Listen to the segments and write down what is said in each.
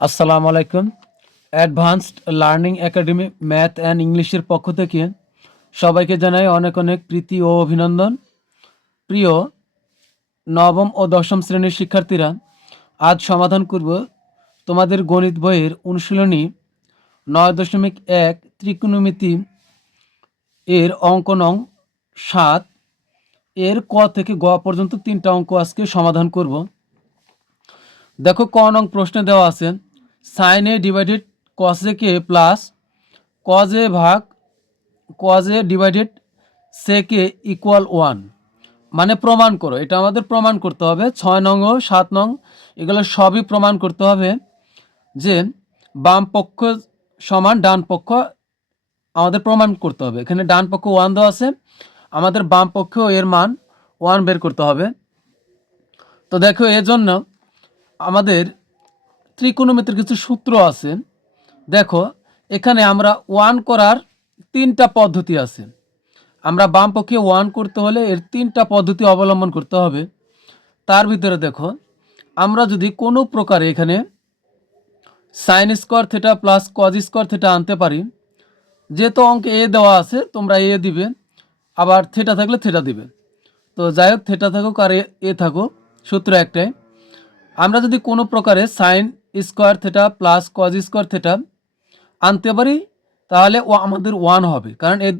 আসসালামু আলাইকুম। Advanced learning academy math and ইংলিশের পক্ষ থেকে সবাইকে জানাই অনেক অনেক প্রীতি ও অভিনন্দন। প্রিয় নবম ও দশম শ্রেণির শিক্ষার্থীরা, আজ সমাধান করব তোমাদের গণিত বইয়ের অনুশীলনী নয় দশমিক এক ত্রিকোণমিতি এর অঙ্ক নং সাত। এর ক থেকে গ পর্যন্ত তিনটা অঙ্ক আজকে সমাধান করব। দেখো ক নং প্রশ্নে দেওয়া আছে sine A divided cosec plus cos A ভাগ cos A divided sec equal one মানে প্রমাণ করো, এটা আমাদের প্রমাণ করতে হবে। ছয় নং ও সাত নং, এগুলো সবই প্রমাণ করতে হবে যে বাম পক্ষ সমান ডান পক্ষ আমাদের প্রমাণ করতে হবে। এখানে ডান পক্ষ ওয়ান দেওয়া আছে, আমাদের বাম পক্ষ এর মান ওয়ান বের করতে হবে। তো দেখো এর জন্য আমাদের ত্রিকোণমিতির কিছু সূত্র আছে। দেখো, এখানে আমরা ওয়ান করার তিনটা পদ্ধতি আছে। আমরা বাম পক্ষে ওয়ান করতে হলে এর তিনটা পদ্ধতি অবলম্বন করতে হবে। তার ভিতরে দেখো, আমরা যদি কোনো প্রকারে এখানে sine square theta plus cos square theta আনতে পারি, যেহেতু অঙ্কে এ দেওয়া আছে, তোমরা এ দিবে, আবার থেটা থাকলে থেটা দিবে। তো যাই হোক থেটা থাকুক আর এ- থাকুক, সূত্র একটাই। আমরা যদি কোনো প্রকারে sine square theta plus cos square theta আনতে পারি, তাহলে ও আমাদের ওয়ান হবে। কারণ এ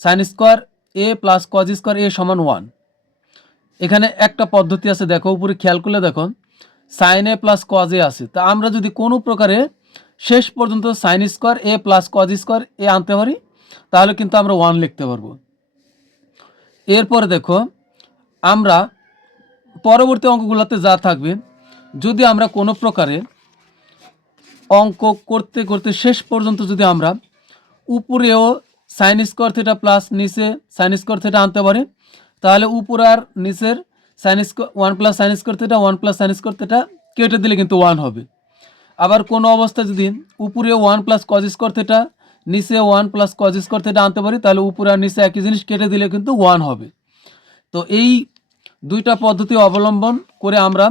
sine square A plus cos square A সমান ওয়ান এখানে একটা পদ্ধতি আছে, দেখো, উপরে খেয়াল করলে দেখো সাইন এ প্লাস কজ আছে। তা আমরা যদি কোনো প্রকারে শেষ পর্যন্ত sine square A plus cos square A আনতে পারি, তাহলে কিন্তু আমরা ওয়ান লিখতে পারব। এরপরে দেখো, আমরা পরবর্তী অঙ্কগুলোতে যা থাকবে, যদি আমরা কোনো প্রকারে অঙ্ক করতে করতে শেষ পর্যন্ত যদি আমরা উপরেও সাইন স্কোয়ার থেটা প্লাস নিচে সাইন স্কোয়ার থেটা আনতে পারি, তাহলে উপর আর নিচের sine square one plus sine square theta one plus sine square theta কেটে দিলে কিন্তু ওয়ান হবে। আবার কোনো অবস্থায় যদি উপরে one plus cos square theta নিচে one plus cos square theta আনতে পারি, তাহলে উপরে আর নিচে একই জিনিস কেটে দিলে কিন্তু ওয়ান হবে। তো এই দুইটা পদ্ধতি অবলম্বন করে আমরা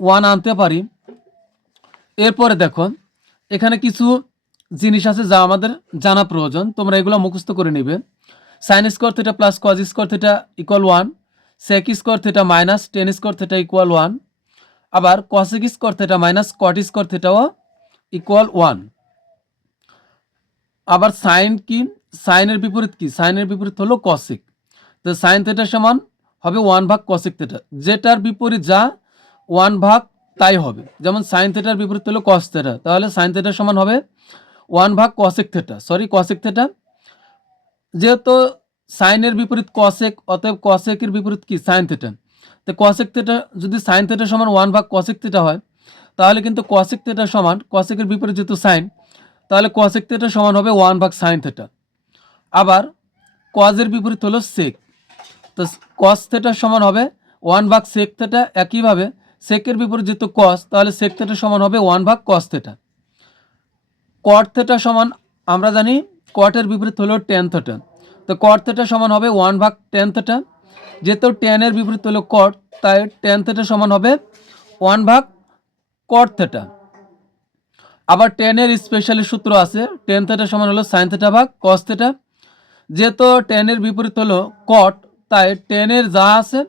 ওয়ান আনতে পারি। এরপরে দেখো, এখানে কিছু জিনিস আছে যা আমাদের জানা প্রয়োজন। তোমরা এগুলো মুখস্থ করে নেবে। Sine square theta plus cos square theta equal one sec square theta minus tan square theta equal one আবার cosec square theta minus cot square থেটাও equal one আবার সাইন কি? সাইনের বিপরীত কি? সাইনের বিপরীত হলো কসেক তো সাইন থেটা সমান হবে ওয়ান ভাগ কসেক থেটা যেটার বিপরীত যা ওয়ান ভাগ তাই হবে। যেমন সাইন থেটার বিপরীত হলো কস থেটা তাহলে সাইন থেটার সমান হবে ওয়ান ভাগ cosec theta sorry cosec theta যেহেতু সাইনের বিপরীত কসেক অতএব কসেকের বিপরীত কি? সাইন থেটা তো কসেক থেটা যদি সাইন থেটা সমান ওয়ান ভাগ কসেক থেটা হয়, তাহলে কিন্তু কসেক থেটা সমান কসেকের বিপরীত যেহেতু সাইন তাহলে কসেক থেটা সমান হবে ওয়ান ভাগ সাইন থেটা আবার কজের বিপরীত হলো সেক তো কস থেটার সমান হবে ওয়ান ভাগ সেক থেটা একইভাবে সেকের বিপরীত যেহেতু কস তাহলে সেক থেটা সমান হবে ওয়ান ভাগ কস থেটা কট থেটা সমান, আমরা জানি কটের বিপরীত হলো টেন থেটা তো কট থেটা সমান হবে ওয়ান ভাগ টেন থেটা যেহেতু টেনের বিপরীত হলো কট তাই টেন থেটা সমান হবে ওয়ান ভাগ কট থেটা আবার টেনের স্পেশালি সূত্র আছে টেন থেটা সমান হলো সাইন থেটা ভাগ কস থেটা যেহেতু টেনের বিপরীত হলো কট তাই টেনের যা আছে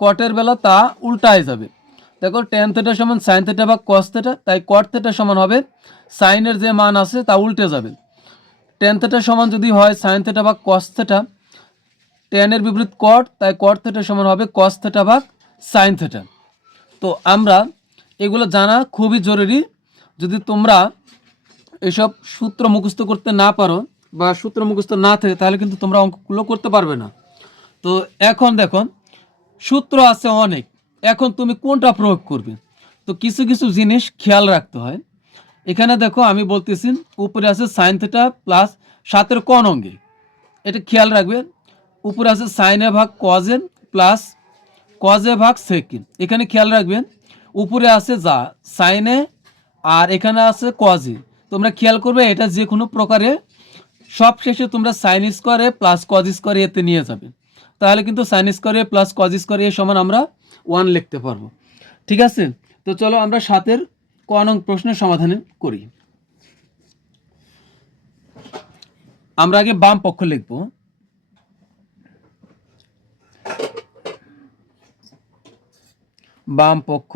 কটের বেলা তা উল্টায় যাবে। দেখো টেন থেটা সমান সাইন থেটা বা কস থেটা তাই কট থেটা সমান হবে সাইনের যে মান আছে তা উল্টে যাবে। টেন থেটা সমান যদি হয় সাইন থেটা বা কস থেটা টেনের বিপরীত কট তাই কট থেটা সমান হবে কস থেটা ভাগ সাইন থেটা তো আমরা এগুলো জানা খুবই জরুরি, যদি তোমরা এসব সূত্র মুখস্থ করতে না পারো বা সূত্র মুখস্থ না থাকে, তাহলে কিন্তু তোমরা অঙ্কগুলো করতে পারবে না। তো এখন দেখো, সূত্র আছে অনেক এখন তুমি কোনটা প্রয়োগ করবে? তো কিছু কিছু জিনিস খেয়াল রাখতে হয়। এখানে দেখো আমি বলতেছি, উপরে আছে সাইন থেটা প্লাস সাতের কোন অঙ্গে। এটা খেয়াল রাখবে, উপরে আছে সাইনে ভাগ কজেন প্লাস কজে ভাগ সেকেন্ড এখানে খেয়াল রাখবেন উপরে আছে যা সাইনে আর এখানে আছে কজে তোমরা খেয়াল করবে, এটা যে কোনো প্রকারে সব শেষে তোমরা সাইন স্কোয়ারে প্লাস কজ স্কোয়ারে এতে নিয়ে যাবে। তাহলে কিন্তু সাইন স্কোয়ারে প্লাস কজ স্কোয়ারে সমান আমরা ওয়ান লিখতে পারব। ঠিক আছে? তো চলো আমরা সাতের ক নং প্রশ্নের সমাধান করি। আমরা আগে বাম পক্ষ লিখব। বাম পক্ষ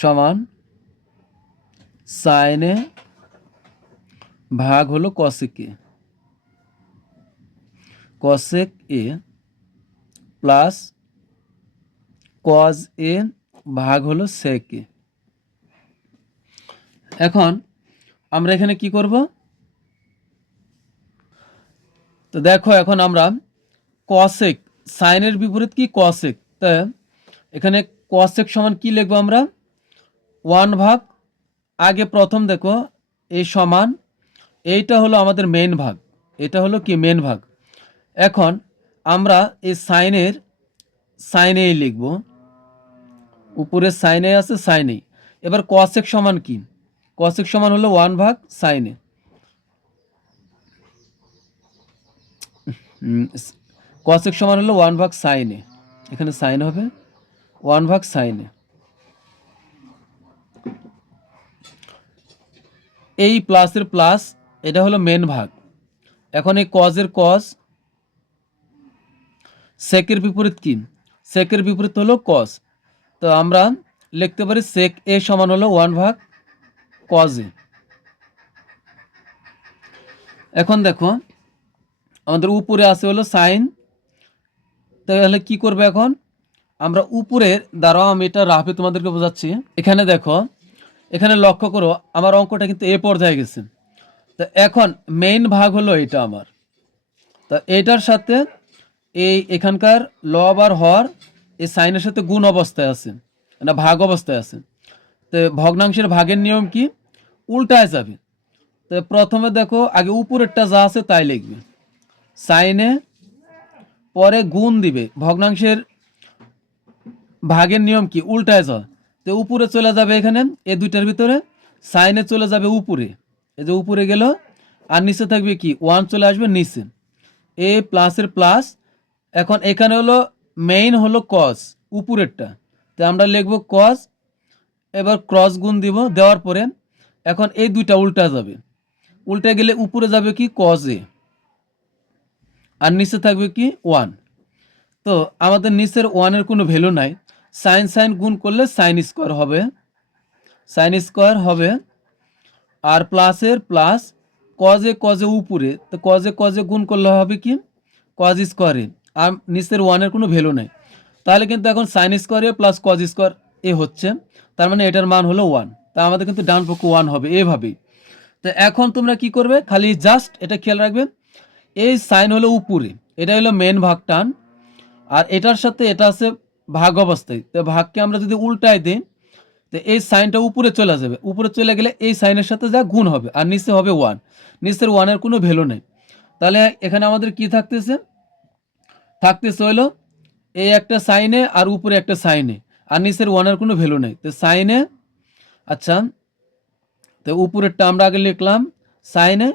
সমান সাইনে ভাগ হলো কসেকে cosec A plus cos A ভাগ হলো সেক এ। এখন আমরা এখানে কি করব? তো দেখো এখন আমরা কসেক সাইনের বিপরীত কি কসেক তা এখানে কসেক সমান কি লিখব আমরা? ওয়ান ভাগ, আগে প্রথম দেখো এই সমান, এইটা হলো আমাদের মেন ভাগ, এটা হলো কি মেন ভাগ। এখন আমরা এই সাইনের, সাইনেই লিখব। উপরে সাইনে আছে, সাইনেই। এবার কসেক সমান কি? কসেক সমান হলো ওয়ান ভাগ সাইনে। কসেক সমান হলো ওয়ান ভাগ সাইনে। এখানে সাইন হবে ওয়ান ভাগ সাইনে। এই প্লাসের প্লাস এটা হলো মেন ভাগ। এখন এই কজের কজ সেকের বিপরীত কি? সেকের বিপরীত হলো কজ তো আমরা লিখতে পারি সেক এ সমান হলো ওয়ান ভাগ কজ এ এখন দেখো, আমাদের উপরে আছে হলো সাইন তাহলে কি করবে এখন? আমরা উপরের দ্বারাও আমি এটা রাফে তোমাদেরকে বোঝাচ্ছি। এখানে দেখো, এখানে লক্ষ্য করো, আমার অঙ্কটা কিন্তু এ পর্যায়ে গেছে। তো এখন মেইন ভাগ হলো এটা আমার। তা এটার সাথে এই এখানকার লব আর হর এই সাইনের সাথে গুণ অবস্থায় আছে না ভাগ অবস্থায় আছে তো ভগ্নাংশের ভাগের নিয়ম কি? উল্টায় যাবে। তো প্রথমে দেখো, আগে উপরেরটা যা আছে তাই লিখবে। সাইনে পরে গুণ দিবে। ভগ্নাংশের ভাগের নিয়ম কি? উল্টায় যাওয়া। তো উপরে চলে যাবে এখানে এই দুইটার ভিতরে। সাইনে চলে যাবে উপরে। এই যে উপরে গেল, আর নিচে থাকবে কি? ওয়ান চলে আসবে নিচে। এ প্লাসের প্লাস এখন এখানে হলো মেইন হলো কস উপরেরটা। তো আমরা লিখব কস এবার ক্রস গুণ দিব, দেওয়ার পরে এখন এই দুইটা উল্টা যাবে। উল্টে গেলে উপরে যাবে কি? কজ এ। আর নিচে থাকবে কি? ওয়ান তো আমাদের নিচের ওয়ানের কোনো ভ্যালু নাই। সাইন সাইন গুণ করলে সাইন স্কোয়ার হবে। সাইন স্কোয়ার হবে। আর প্লাসের প্লাস কজে কজে উপরে। তো কজে কজে গুণ করলে হবে কি? কজ স্কোয়ারে আর নিচের ওয়ানের কোনো ভ্যালু নেই। তাহলে কিন্তু এখন sine square A plus cos square A হচ্ছে, তার মানে এটার মান হলো ওয়ান তা আমাদের কিন্তু ডান পক্ষ ওয়ান হবে, এভাবেই। তো এখন তোমরা কি করবে? খালি জাস্ট এটা খেয়াল রাখবে, এই সাইন হলো উপরে এটা হলো মেন ভাগ টান, আর এটার সাথে এটা আছে ভাগ অবস্থায়। তো ভাগকে আমরা যদি উল্টায় দিই, তো এই সাইনটা উপরে চলে যাবে। উপরে চলে গেলে এই সাইনের সাথে যা গুণ হবে, আর নিচে হবে ওয়ান নিচের ওয়ানের কোনো ভ্যালু নেই। তাহলে এখানে আমাদের কি থাকতেছে? থাকতেছে হলো এই একটা সাইনে আর উপরে একটা সাইনে, আর নিচের ওয়ানের কোনো ভ্যালু নেই। তো সাইনে আচ্ছা তো উপরেরটা আমরা আগে লিখলাম, সাইনে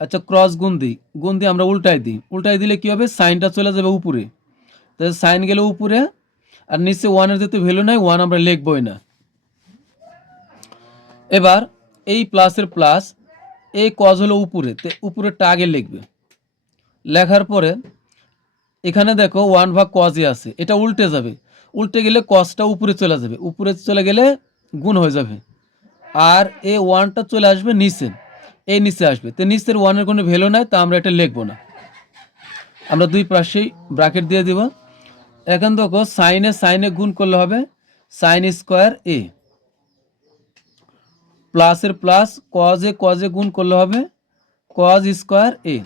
আচ্ছা ক্রস গুণ দিই। গুণ দিয়ে আমরা উল্টাই দিই। উল্টাই দিলে কী হবে? সাইনটা চলে যাবে উপরে। তো সাইন গেলে উপরে, আর নিচে ওয়ানের যেহেতু ভ্যালু নাই, ওয়ান আমরা লিখবই না। এবার এই প্লাসের প্লাস এই কজ হলো উপরে, তো উপরেরটা আগে লিখবে। লেখার পরে এখানে দেখো ওয়ান ভাগ কজে আছে, এটা উল্টে যাবে। উল্টে গেলে কজটা উপরে চলে যাবে। উপরে চলে গেলে গুণ হয়ে যাবে। আর এ ওয়ানটা চলে আসবে নিচে এই নিচে আসবে। তো নিচের ওয়ানের কোনো ভ্যালু নাই, তা আমরা এটা লিখব না। আমরা দুই পাশেই ব্র্যাকেট দিয়ে দিব। এখন দেখো সাইনে সাইনে গুণ করলে হবে সাইন স্কোয়ার এ প্লাসের প্লাস কজে কজে গুণ করলে হবে কজ স্কোয়ার এ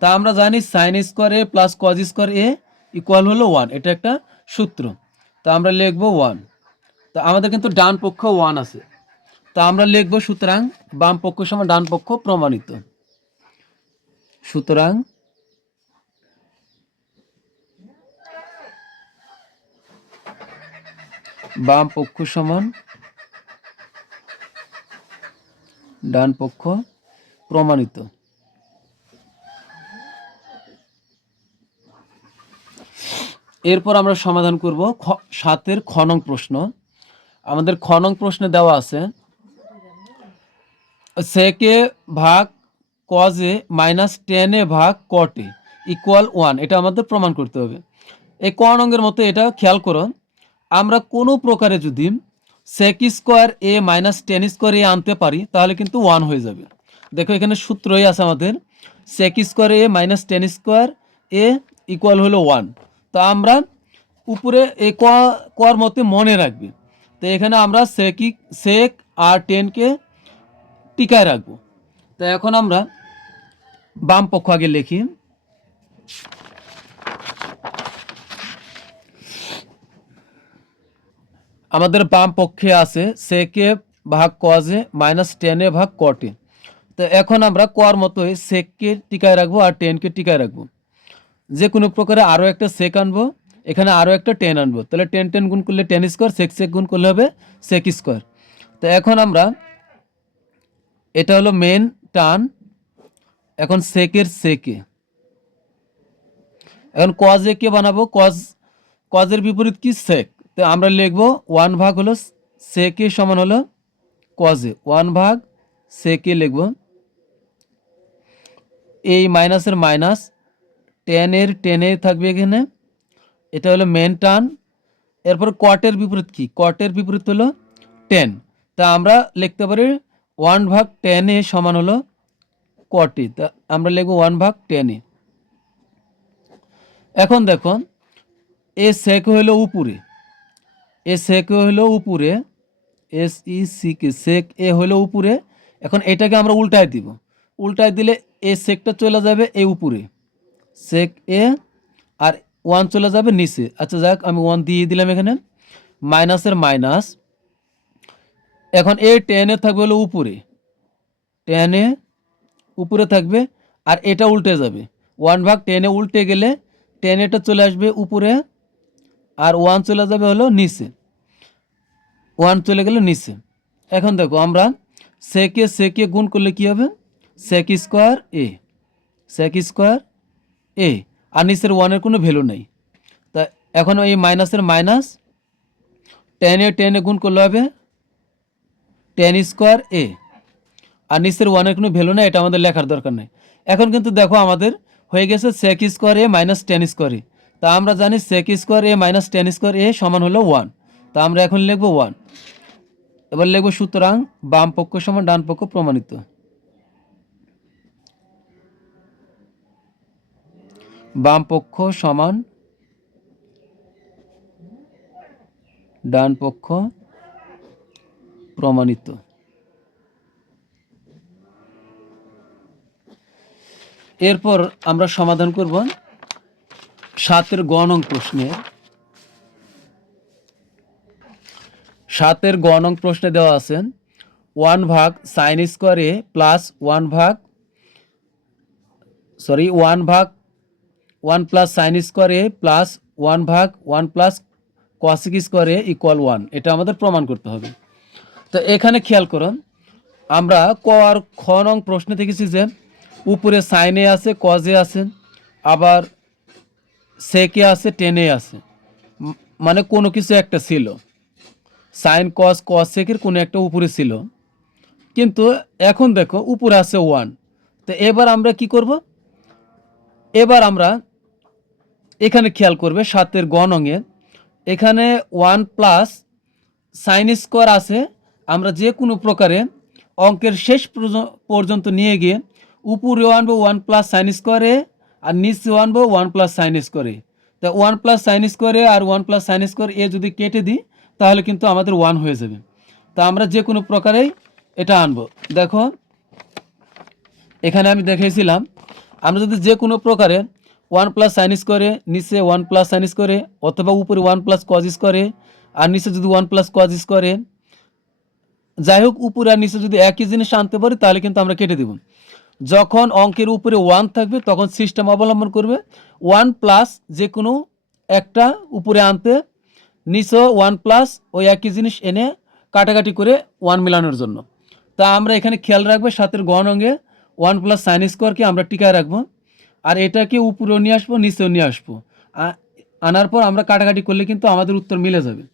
তা আমরা জানি sine square A plus cos square A equal হলো ওয়ান এটা একটা সূত্র। তা আমরা লিখব ওয়ান তা আমাদের কিন্তু ডান পক্ষ ওয়ান আছে। তা আমরা লিখব সুতরাং বাম পক্ষ সমান ডান পক্ষ প্রমাণিত। সুতরাং বাম পক্ষ সমান ডান পক্ষ প্রমাণিত। এরপর আমরা সমাধান করব সাতের খ নং প্রশ্ন। আমাদের খনং প্রশ্নে দেওয়া আছে, সেকে ভাগ কজে মাইনাস টেনে ভাগ কটে ইকুয়াল ওয়ান এটা আমাদের প্রমাণ করতে হবে। এই ক অঙ্গের মতো এটা খেয়াল করো, আমরা কোনো প্রকারে যদি sec square A minus tan square A আনতে পারি, তাহলে কিন্তু ওয়ান হয়ে যাবে। দেখো এখানে সূত্রই আছে আমাদের sec square A minus tan square A equal হলো ওয়ান তো আমরা উপরে এ ক মতে মনে রাখবে। তো এখানে আমরা সেক সেক আর টেনকে টিকায় রাখব। তো এখন আমরা বাম পক্ষ আগে লিখি। আমাদের বাম পক্ষে আছে সেকে ভাগ কজে মাইনাস টেনে ভাগ কটে তো এখন আমরা কর মতোই সেককে টিকায় রাখব আর টেনকে টিকায় রাখব। যে কোনো প্রকারে আরও একটা সেক আনব, এখানে আরও একটা টেন আনব। তাহলে টেন টেন গুণ করলে টেন স্কোয়ার সেক সেক গুণ করলে হবে সেক স্কোয়ার তো এখন আমরা এটা হলো মেন টান, এখন সেকের সেকে এখন কজে কে বানাবো? কজ কজের বিপরীত কি? সেক তো আমরা লিখব ওয়ান ভাগ হলো সেকে সমান হলো কজে ওয়ান ভাগ সেকে লিখব। এই মাইনাসের মাইনাস টেনের টেনে থাকবে এখানে। এটা হলো মেন টান এরপর কটের বিপরীত কি? কটের বিপরীত হলো টেন তা আমরা লিখতে পারি ওয়ান ভাগ টেনে সমান হলো কটে তা আমরা লিখব ওয়ান ভাগ টেনে এখন দেখো, এ সেক হলো উপরে। এ সেক হলো উপরে। এস ই সি কে সেক এ হলো উপরে। এখন এটাকে আমরা উল্টায় দিব। উল্টায় দিলে এ সেকটা চলে যাবে এ উপরে। সেক এ আর ওয়ান চলে যাবে নিচে। আচ্ছা যাক আমি ওয়ান দিয়ে দিলাম এখানে। মাইনাসের মাইনাস এখন এ টেনে থাকবে হলো উপরে। টেনে উপরে থাকবে আর এটা উল্টে যাবে। ওয়ান ভাগ টেনে উল্টে গেলে টেনেটা চলে আসবে উপরে আর ওয়ান চলে যাবে হলো নিচে। ওয়ান চলে গেলে নিচে। এখন দেখো, আমরা সেকে সেকে গুণ করলে কি হবে? সেক square A sec square A আর নিচের ওয়ানের কোনো ভ্যালু নেই। তা এখন এই মাইনাসের মাইনাস টেনে টেনে গুণ করলে হবে টেন স্কোয়ার এ আর নিচের ওয়ানের কোনো ভ্যালু নেই, এটা আমাদের লেখার দরকার নেই। এখন কিন্তু দেখো আমাদের হয়ে গেছে sec square A minus tan square A তা আমরা জানি sec square A minus tan square A সমান হলো ওয়ান তা আমরা এখন লিখব ওয়ান এবার লিখব সুতরাং বাম পক্ষ সমান ডান পক্ষ প্রমাণিত। বাম পক্ষ সমান ডান পক্ষ প্রমাণিত। এরপর আমরা সমাধান করব সাতের গণং প্রশ্নের সাতের গণং প্রশ্নে দেওয়া আছে, ওয়ান ভাগ সাইন স্কোয়ার প্লাস ওয়ান ভাগ, সরি, ওয়ান ভাগ one plus sine square A plus one ভাগ one plus cosec square A equal one এটা আমাদের প্রমাণ করতে হবে। তো এখানে খেয়াল করুন, আমরা ক আর খ নং প্রশ্নে দেখেছি যে উপরে সাইনে আছে কজে আছে, আবার সেকে আছে টেনে আছে। মানে কোনো কিছু একটা ছিল। সাইন কস কস সেকের কোনো একটা উপরে ছিল। কিন্তু এখন দেখো, উপরে আছে ওয়ান তো এবার আমরা কি করব? এবার আমরা এখানে খেয়াল করবে সাতের গণঙে এখানে ওয়ান প্লাস সাইন স্কোয়ার আছে। আমরা যে কোনো প্রকারে অঙ্কের শেষ পর্যন্ত নিয়ে গিয়ে উপরে আনব ওয়ান প্লাস সাইন স্কোয়ারে আর নিচে আনব ওয়ান প্লাস সাইন স্কোয়ারে। তা ওয়ান প্লাস সাইন স্কোয়ারে আর one plus sine square A যদি কেটে দিই, তাহলে কিন্তু আমাদের ওয়ান হয়ে যাবে। তা আমরা যে কোনো প্রকারেই এটা আনব। দেখো, এখানে আমি দেখিয়েছিলাম আমরা যদি যে কোনো প্রকারে ওয়ান প্লাস সাইন স্কোয়ারে নিচে ওয়ান প্লাস সাইন স্কোয়ারে অথবা উপরে ওয়ান প্লাস কজ স্কোয়ারে আর নিচে যদি ওয়ান প্লাস কজ স্কোয়ারে যাই হোক, উপরে আর নিচে যদি একই জিনিস আনতে পারি, তাহলে কিন্তু আমরা কেটে দেব। যখন অঙ্কের উপরে ওয়ান থাকবে, তখন সিস্টেম অবলম্বন করবে। ওয়ান প্লাস যে কোনো একটা উপরে আনতে, নিচে ওয়ান প্লাস ওই একই জিনিস এনে কাটাকাটি করে ওয়ান মিলানোর জন্য। তা আমরা এখানে খেয়াল রাখব সাতের গণ অঙ্গে ওয়ান প্লাস সাইন স্কোয়ারকে আমরা টিকায় রাখব। আর এটাকে উপরেও নিয়ে আসব নিচেও নিয়ে আসব। আনার পর আমরা কাটাকাটি করলে কিন্তু আমাদের উত্তর মিলে যাবে।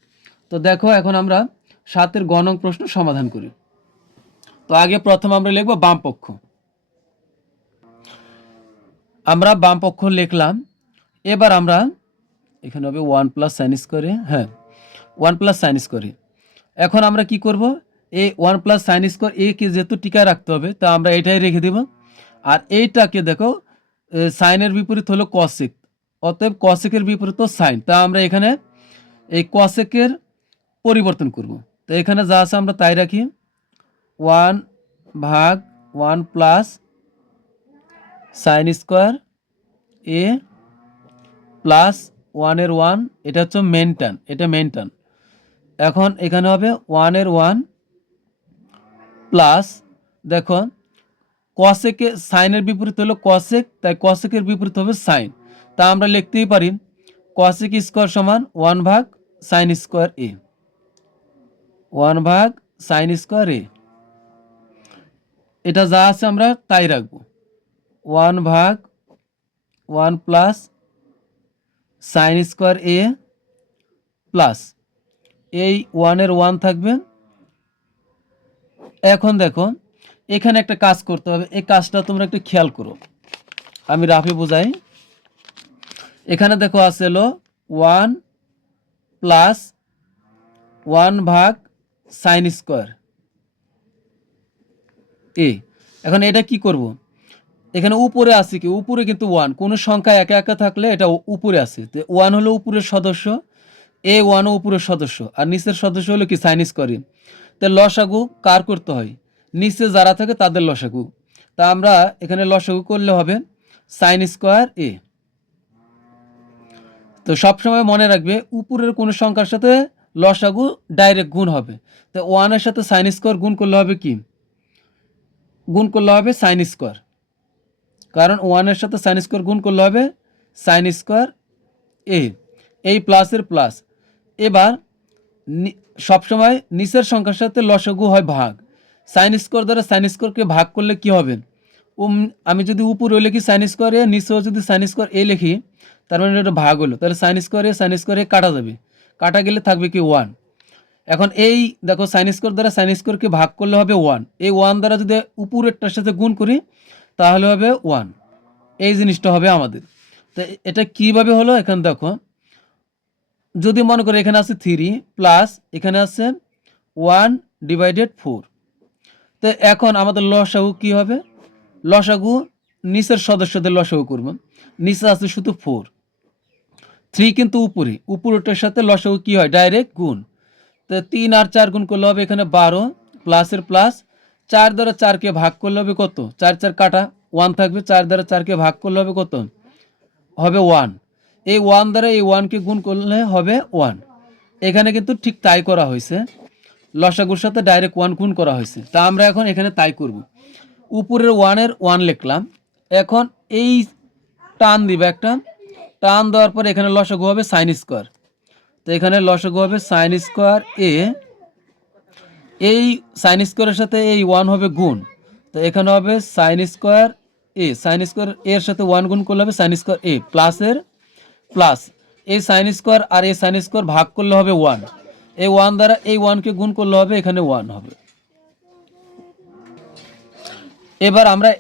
তো দেখো, এখন আমরা সাতের গণং প্রশ্ন সমাধান করি। তো আগে প্রথম আমরা লিখব বাম পক্ষ। আমরা বাম পক্ষ লিখলাম। এবার আমরা, এখানে হবে ওয়ান প্লাস সাইন স্কোয়ারে হ্যাঁ ওয়ান প্লাস সাইন স্কোয়ারে। এখন আমরা কি করব? এই one plus sine square A কে যেহেতু টিকায় রাখতে হবে, তা আমরা এটাই রেখে দেব। আর এইটাকে দেখো সাইনের বিপরীত হলো কসেক অতএব কসেকের বিপরীত সাইন। তা আমরা এখানে এই কসেকের পরিবর্তন করব। তো এখানে যা আছে আমরা তাই রাখি। ওয়ান ভাগ one plus sine square A plus ওয়ানের ওয়ান, এটা হচ্ছে মেনটান, এটা মেনটান। এখন এখানে হবে ওয়ানের ওয়ান প্লাস দেখো কসেকে সাইনের বিপরীত হলো কসেক তাই কসেকের বিপরীত হবে সাইন তা আমরা লিখতেই পারি কসেক স্কোয়ার সমান ওয়ান ভাগ সাইন স্কোয়ার এ ওয়ান ভাগ সাইন স্কোয়ার এ এটা যা আছে আমরা তাই রাখব। ওয়ান ভাগ one plus sine square A plus এই ওয়ানের ওয়ান থাকবে এখন দেখো, এখানে একটা কাজ করতে হবে। এই কাজটা তোমরা একটু খেয়াল করো। আমি রাফি বোঝাই। এখানে দেখো আছে হলো ওয়ান প্লাস ওয়ান ভাগ সাইন স্কোয়ার এ, এখন এটা কি করব? এখানে উপরে আছে কি? উপরে কিন্তু ওয়ান কোনো সংখ্যা একা একা থাকলে এটা উপরে আছে। ওয়ান হলো উপরের সদস্য, এ ওয়ানও উপরের সদস্য। আর নিচের সদস্য হলো কি? সাইন স্কোয়ারে তো লসাগু কার করতে হয়? নিচে যারা থাকে তাদের লসাগু। তা আমরা এখানে লসাগু করলে হবে সাইন স্কোয়ার এ তো সবসময় মনে রাখবে, উপরের কোনো সংখ্যার সাথে লসাগু ডাইরেক্ট গুণ হবে। তো ওয়ানের সাথে সাইন স্কোয়ার গুণ করলে হবে কি? গুণ করলে হবে সাইন স্কোয়ার কারণ ওয়ানের সাথে সাইন স্কোয়ার গুণ করলে হবে সাইন স্কোয়ার এ এই প্লাসের প্লাস এবার সবসময় নিচের সংখ্যার সাথে লসাগু হয় ভাগ। সাইন স্কোয়ার দ্বারা সাইন স্কোয়ারকে ভাগ করলে কি হবে? উম, আমি যদি উপরে লিখি সাইন স্কোয়ার এ, নিচেও যদি সাইন স্কোয়ার এ লিখি, তার মানে এটা ভাগ হলো। তাহলে sine square sine square A কাটা যাবে। কাটা গেলে থাকবে কি ওয়ান এখন এই, দেখো সাইন স্কোয়ার দ্বারা সাইন স্কোয়ারকে ভাগ করলে হবে ওয়ান এই ওয়ান দ্বারা যদি উপরেরটার সাথে গুণ করি, তাহলে হবে ওয়ান এই জিনিসটা হবে আমাদের। তো এটা কীভাবে হলো? এখানে দেখো। যদি মনে করি এখানে আছে থ্রি প্লাস এখানে আছে ওয়ান ডিভাইডেড ফোর তো এখন আমাদের লসাগু কি হবে? লসাগু নিচের সদস্যদের লসাগু করব। নিচে আছে শুধু ফোর থ্রি কিন্তু উপরে। উপরটার সাথে লসাগু কি হয়? ডাইরেক্ট গুণ। তো তিন আর চার গুণ করলে হবে এখানে বারো। প্লাসের প্লাস চার দ্বারা চারকে ভাগ করলে হবে কত? চার চার কাটা। ওয়ান থাকবে। চার দ্বারা চারকে ভাগ করলে হবে কত? হবে ওয়ান এই ওয়ান দ্বারা এই ওয়ানকে গুণ করলে হবে ওয়ান। এখানে কিন্তু ঠিক তাই করা হয়েছে। লসাগুর সাথে ডাইরেক্ট ওয়ান গুণ করা হয়েছে। তা আমরা এখন এখানে তাই করব। উপরের ওয়ানের ওয়ান লিখলাম। এখন এই টান দিবে একটা। টান দেওয়ার পর এখানে লসাগু হবে সাইন স্কোয়ার তো এখানে লসাগু হবে সাইন স্কোয়ার এ এই সাইন স্কোয়ারের সাথে এই ওয়ান হবে গুণ। তো এখানে হবে sine square A. Sine square এর সাথে ওয়ান গুণ করলে হবে সাইন স্কোয়ার এ। প্লাসের প্লাস এই সাইন স্কোয়ার আর এই সাইন স্কোয়ার ভাগ করলে হবে ওয়ান এই ওয়ান দ্বারা এই ওয়ানকে গুণ করলে হবে, এখানে ওয়ান হবে। এবার আমরা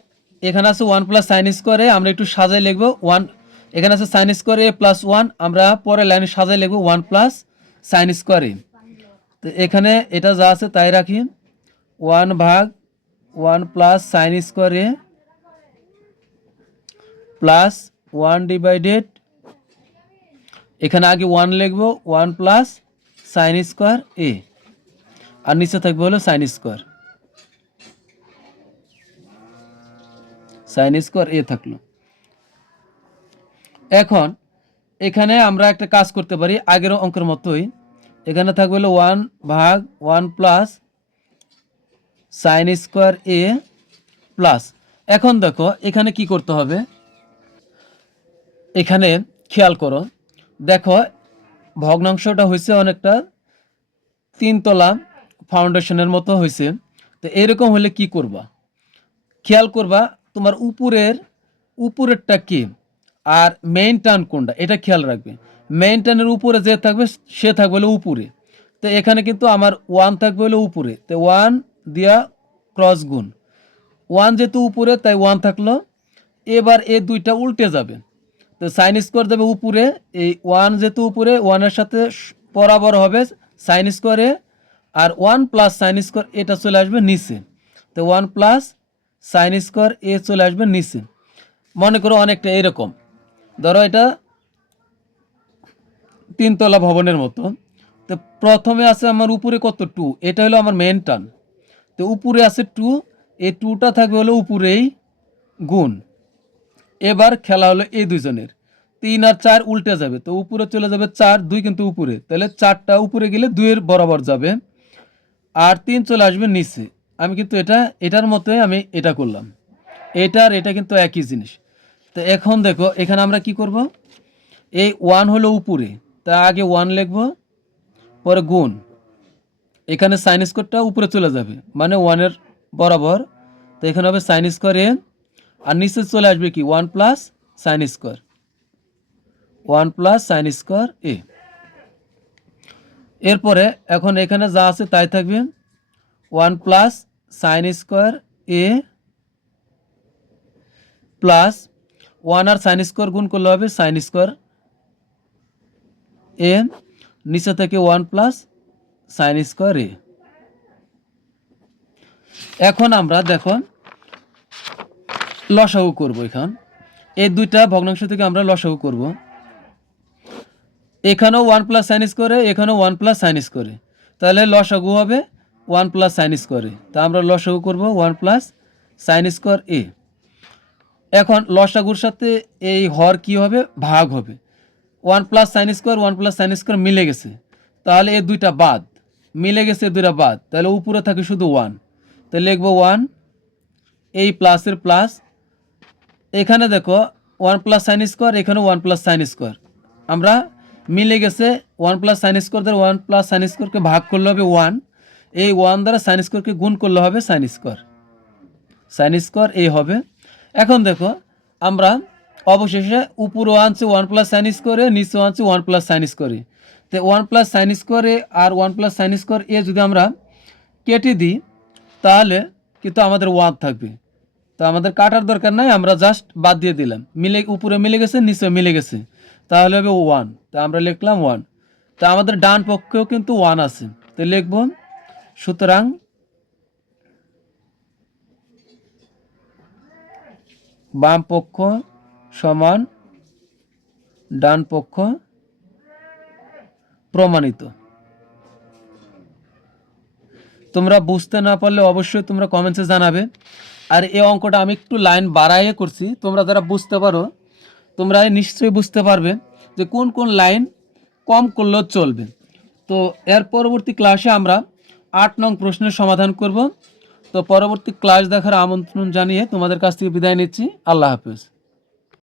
এখানে আছে ওয়ান প্লাস সাইন স্কোয়ারে আমরা একটু সাজাই লিখব ওয়ান এখানে আছে সাইন স্কোয়ারে প্লাস ওয়ান আমরা পরে লাইনে সাজাই লিখব ওয়ান প্লাস সাইন স্কোয়ারে তো এখানে এটা যা আছে তাই রাখি। ওয়ান ভাগ ওয়ান প্লাস সাইন স্কোয়ারে প্লাস ওয়ান ডিভাইডেড এখানে আগে ওয়ান লিখব one plus sine square A আর নিচে থাকবে হলো sine square sine square A থাকল। এখন এখানে আমরা একটা কাজ করতে পারি, আগের অঙ্কের মতোই। এখানে থাকবে হলো ওয়ান ভাগ one plus sine square A plus এখন দেখো, এখানে কি করতে হবে? এখানে খেয়াল করো দেখো, ভগ্নাংশটা হয়েছে অনেকটা তিনতলা ফাউন্ডেশনের মতো হয়েছে তো এরকম হলে কি করবা? খেয়াল করবা, তোমার উপরের, উপরেরটা কি? আর মেইন টান কোনটা? এটা খেয়াল রাখবে। মেইন টানের উপরে যে থাকবে, সে থাকবে হলো উপরে। তো এখানে কিন্তু আমার ওয়ান থাকবে হলো উপরে। তো ওয়ান দিয়া ক্রস গুণ। ওয়ান যেহেতু উপরে, তাই ওয়ান থাকল। এবার এ দুইটা উল্টে যাবে। তো সাইন স্কোয়ার দেবে উপরে, এই ওয়ান যেহেতু উপরে ওয়ানের সাথে বরাবর হবে সাইন স্কোয়ারে আর ওয়ান প্লাস সাইন স্কোয়ার এটা চলে আসবে নিচে। তো one plus sine square A চলে আসবে নিচে। মনে করো অনেকটা এরকম। ধরো এটা তিনতলা ভবনের মতো। তো প্রথমে আছে আমার উপরে কত টু এটা হলো আমার মেন টান। তো উপরে আছে টু এই টুটা থাকবে হলো উপরেই গুণ। এবার খেলা হলো এই দুইজনের। তিন আর চার উল্টে যাবে, তো উপরে চলে যাবে চার, দুই কিন্তু উপরে। তাহলে চারটা উপরে গেলে দুইয়ের বরাবর যাবে। আর তিন চলে আসবে নিচে। আমি কিন্তু এটা, এটার মতোই আমি এটা করলাম। এটা আর এটা কিন্তু একই জিনিস। তো এখন দেখো, এখানে আমরা কি করব? এই ওয়ান হলো উপরে, তা আগে ওয়ান লিখব, পরে গুণ। এখানে সাইন স্কোয়ারটা উপরে চলে যাবে মানে ওয়ানের বরাবর। তো এখানে হবে সাইন স্কোয়ার এ আর নিচে চলে আসবে কি? One plus sine square one plus sine square A এরপরে এখন এখানে যা আছে তাই থাকবে। One plus sine square A plus one R sine square গুণ করলে হবে সাইন স্কোয়ার এ নিচে থেকে one plus sine square A এখন আমরা দেখো লসাগু করব এখান। এই দুইটা ভগ্নাংশ থেকে আমরা লসাগু করব। এখানেও ওয়ান প্লাস সাইন স্কোয়ারে এখানেও ওয়ান প্লাস সাইন স্কোয়ারে তাহলে লসাগু হবে ওয়ান প্লাস সাইন স্কোয়ারে তা আমরা লসাগু করব one plus sine square A এখন লসাগুর সাথে এই হর কি হবে? ভাগ হবে। One plus sine square one plus sine square মিলে গেছে। তাহলে এই দুইটা বাদ। মিলে গেছে দুইটা বাদ। তাহলে উপরে থাকে শুধু ওয়ান তাহলে লিখব ওয়ান এই প্লাসের প্লাস এখানে দেখো ওয়ান প্লাস সাইন স্কোয়ার এখানে ওয়ান প্লাস সাইন স্কোয়ার আমরা মিলে গেছে ওয়ান প্লাস সাইন স্কোয়ার দ্বারা ওয়ান প্লাস সাইন স্কোয়ারকে ভাগ করলে হবে ওয়ান এই ওয়ান দ্বারা সাইন স্কোয়ারকে গুণ করলে হবে সাইন স্কোয়ার সাইন স্কোয়ার এই হবে। এখন দেখো, আমরা অবশেষে উপরও আনছি ওয়ান প্লাস সাইন স্কোয়ারে নিচেও আনছি ওয়ান প্লাস সাইন স্কোয়ারে তো ওয়ান প্লাস সাইন স্কোয়ারে আর one plus sine square A যদি আমরা কেটে দিই, তাহলে কিন্তু আমাদের ওয়ান থাকবে। তো আমাদের কাটার দরকার নাই, আমরা জাস্ট বাদ দিয়ে দিলাম। মিলে, উপরে মিলে গেছে, নিচে মিলে গেছে। তাহলে হবে ওয়ান তা আমরা লিখলাম ওয়ান তা আমাদের ডান পক্ষেও কিন্তু ওয়ান আছে। তো লিখব, সুতরাং বাম পক্ষ সমান ডান পক্ষ প্রমাণিত। তোমরা বুঝতে না পারলে অবশ্যই তোমরা কমেন্টসে জানাবে। আর এই অঙ্কটা আমি একটু লাইন বাড়াইয়ে করছি। তোমরা যারা বুঝতে পারো তোমরা নিশ্চয়ই বুঝতে পারবে যে কোন কোন লাইন কম করলেও চলবে। তো এর পরবর্তী ক্লাসে আমরা আট নং প্রশ্নের সমাধান করব। তো পরবর্তী ক্লাস দেখার আমন্ত্রণ জানিয়ে তোমাদের কাছ থেকে বিদায় নিচ্ছি। আল্লাহ হাফেজ।